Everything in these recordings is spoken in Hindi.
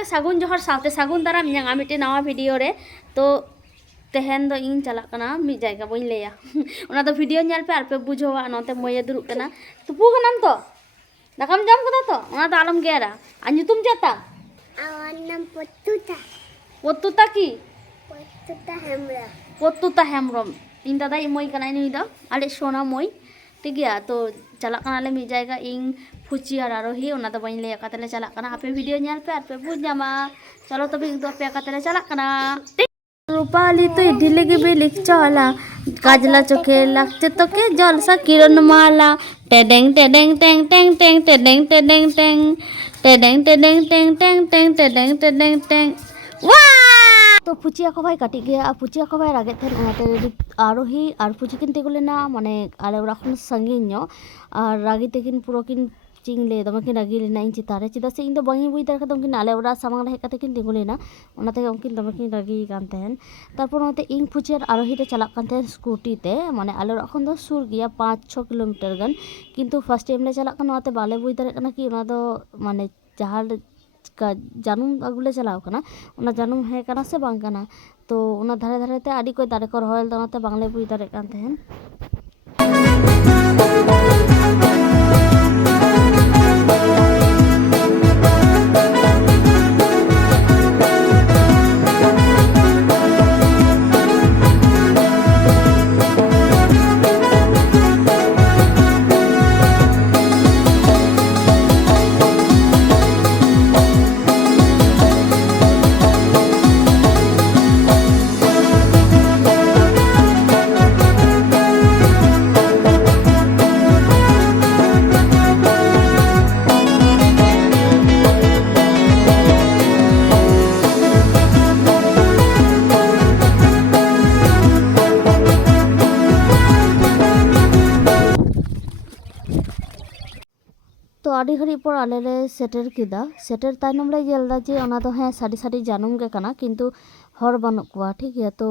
पे सागुन जोहर साथे सागुन दाराम ᱧᱟᱝᱟ मिटे नवा वीडियो रे तो तेहन दो इन चला कना मी जायगा बई लेया ओना तो वीडियो ᱧᱮᱞ पे आर पे बुझोवा नोते मये दुरुक कना तुपु कनाम तो दाकाम जाम कदा तो ओना तो आलम गेरा आ ᱧᱩᱛᱩᱢ चेता আমার নাম পত্তুতা पत्तुता की পত্তুতা হেমরা पत्तुता हेमरम इन दादा मई कना नुई दो आले सोना मई ठीक गया तो चला कना ले मी जायगा इन फुची और आरोही ओना तो बई लेया काते ले चला कना आपे वीडियो ᱧᱮल पे आर पे बुझ जामा चलो तबे इन दो पे काते ले चला कना रूपाली तो ढिले के बिलिक चला काजला चोखे लागते तो के जलसा किरण माला टेडेंग टेडेंग टेंग टेंग टेंग टेडेंग टेडेंग टेंग टेडेंग टेडेंग टेंग टेंग टेंग टेडेंग टेडेंग टेंग वाह तो पुचिया को भाई काटी गया पुचिया को भाई रागे थे ओनाते आरोही और पुची किन तेगुलेना माने आले ओरा खन संगीन ᱧᱚ और रागी तेकिन पुरो किन चिंग ले दमे किन रागी लेना इन चितारे चिदा से इन दो बंगी बुई दर कदम किन आले ओरा सामांग रहे कते किन तेगुलेना ओनाते उनकिन दमे किन रागी कान तहन तारपर ओनाते इन पुची और आरोही ते चला कान तहन स्कूटी ते माने आले ओरा खन दो सुर गया 5-6 किलोमीटर गान किंतु फर्स्ट टाइम ले चला कान ओनाते बाले बुई दर कना कि ओना दो माने जहां का जानूम अगुले चलाव कना ओना जानूम है कना से बांग कना तो ओना धारे धारे ते आडी कोई दारे को रहोयल दनाते बांगले बुई दारे कान तहन तो आड़ी घड़ी पर आले ले सेटर किदा सेटर ताइनम ले जेलदा जे ओना दो है साडी साडी जानूम गे कना किंतु हर बानुक कुआ ठीक है तो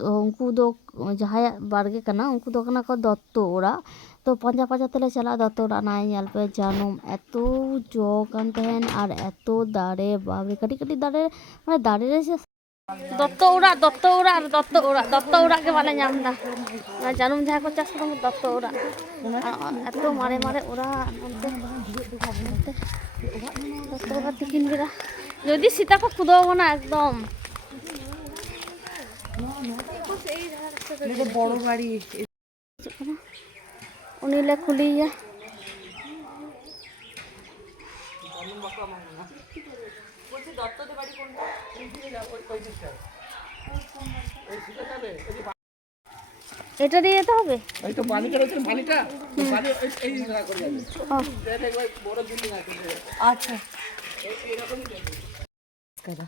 उनको दो जहाया बारगे कना उनको दो कना को दत्तो ओरा तो पंजा पंजा तेले चला दत्तो ओरा नाय ᱧᱮल पे जानूम एतो जो कान तहन और एतो दाड़े बाबरे कटी कटी दाड़े माने दाड़े रे से दत्तो ओरा के बाले ᱧᱟᱢ दा जानूम जहा को चास को दत्तो ओरा एतो मारे मारे ओरा दत्तो ओरा तिकिन बेरा जदि सीता को खुदो ना एकदम देखो बड़ गाड़ी उनी ले खुलिया এটা দিয়ে যেতে হবে এই তো পানি করে পানিটা পানি এই জায়গা করে যাবে এটা একবার বড় বিল্ডিং আছে আচ্ছা এই রকম কাদা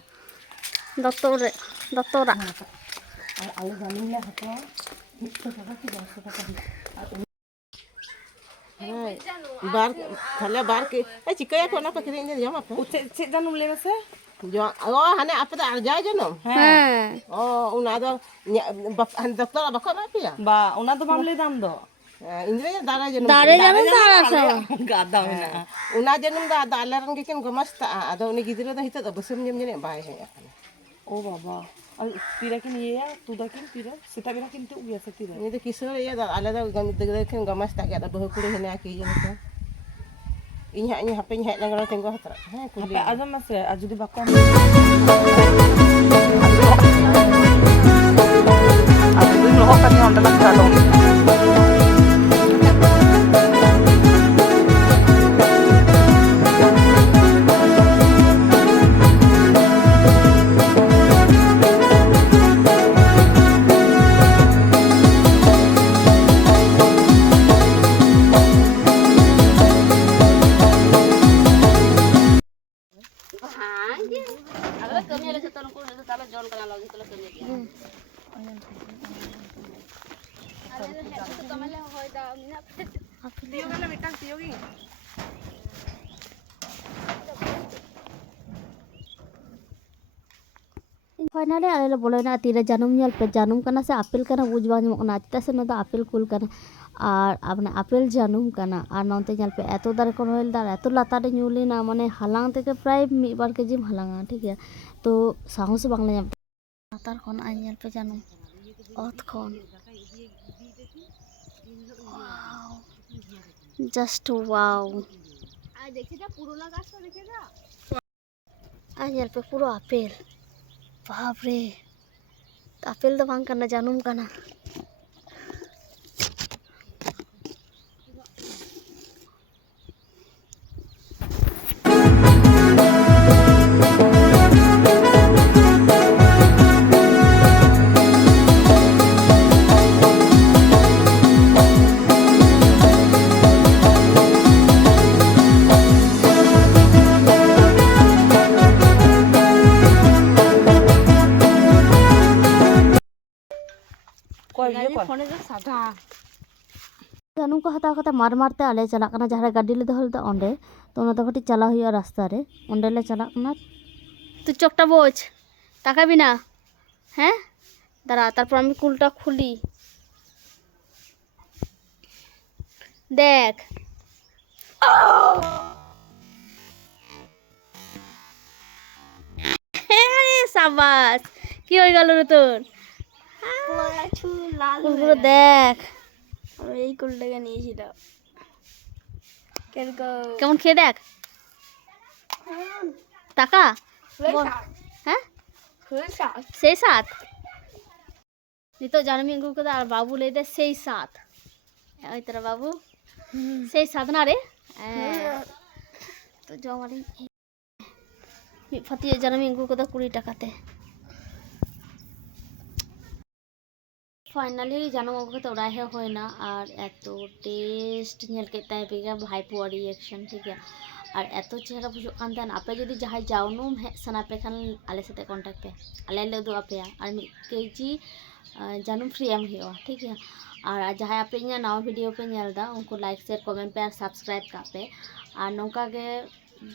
দত্তরা আর আলো জানিলে হাতে 100 টাকা কি 200 টাকা হ্যাঁ বার খালে বার के ए चिकया कोना पकड़े इंजन जमा पे से जानू लेना से जो ओ हने आप तो आ जाए जनो হ্যাঁ ओ उना दो डॉक्टर बको ना पिया বা ওনা তো মামলে দাম দো इंद्र दारा जनो দাঁড়ে যাবেন তারা সব গাদা মেনা उना जनो दा दालरन के किन गमस्ता आदो उनी गिदरे दा हित बसम जम जने बाय है ও বাবা আর পিরা কিন ইয়া তুদা কিন পিরা সেটা বিনা কিন্তু উয়া সে পিরা ये तो किसर ये दा आलादा गम दगरे किन गमस्ता के दा बहु कुड़ी हने आकी जने तो ᱤᱧ ᱦᱟᱯᱮᱧ ᱦᱮᱡ ᱞᱮᱱ ᱜᱮ ᱛᱮᱸᱜᱚ ᱦᱟᱛᱟᱲ ᱦᱮᱸ ᱠᱩᱞᱤ আজম আছে আর যদি বাকো আর যদি লোক কানি অন্ডা লাগা দাও फाइनली आले ले बोले ना तीरे जानूम ᱧᱮल पे जानूम कना से आपेल कना बुझ बा ᱧᱟᱢᱚᱜ कना चिता से ना दा आपेल कुल कना আর আপনার আপেল জানুম কানা আর নতে ñalpe এত দারে কোন হইল দার এত লাতারে ñuলি না মানে হালাং থেকে প্রায় মিবার কেজি হালাঙা ঠিক আছে তো সাহস বাংলা ñam লাতার কোন আই ñalpe জানুম অত কোন জাস্ট ওয়াও আর দেখে যা পুরোনো গাছটা দেখে যা আই ñalpe পুরো আপেল বাপরে আপেল তো বাং কানা জানুম কানা কই ইয়ে কর ফোনে যা সাদা जानू को हता कता मार मारते आले चला कना जहाँ गाड़ी ले दहल दा ओंडे तो ओना तो कटी चला हुई रास्ता रे ओंडे ले चला कना तू चोकटा बोझ ताकाबी ना हैं दाঁড়া তারপর আমি কুলটা খুলি দেখ আরে সাবাস কি হয়ে গেল রে তোর লাল কুলগুলো দেখ আমি এই কুলটাকে নিয়েছিলাম কেমন খেয়ে দেখ টাকা হ্যাঁ সেই সাত নিতো জানমি अंगूर को আর বাবু ले दे সেই সাত ওই তোরা বাবু সেই সাত না রে তো জমালি মি ফাটিয়ে জানমি अंगूर को 20 টাকাতে ফাইনালি জানো আমাকে তো ওরাই হয় না আর এত টেস্ট ñel के ताय बेगा भाई पो रिएक्शन ठीक है और एत चेहरा बुझो कान तान आपे जदी जहां जाउनुम है सना पे खान आले साथे कांटेक्ट पे आले ले दो आपे और 1 केजी जानूम फ्री एम हुआ ठीक है और जहां आपे इना नवा वीडियो पे ñel दा उनको लाइक शेयर कमेंट पे और सब्सक्राइब का पे और नौका के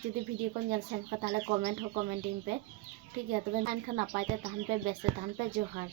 जदी वीडियो को ñel सेंड का ताले कमेंट हो कमेंटिंग पे ठीक है तो मैं खान नापाइते तहन पे बेसे तहन पे जोहार।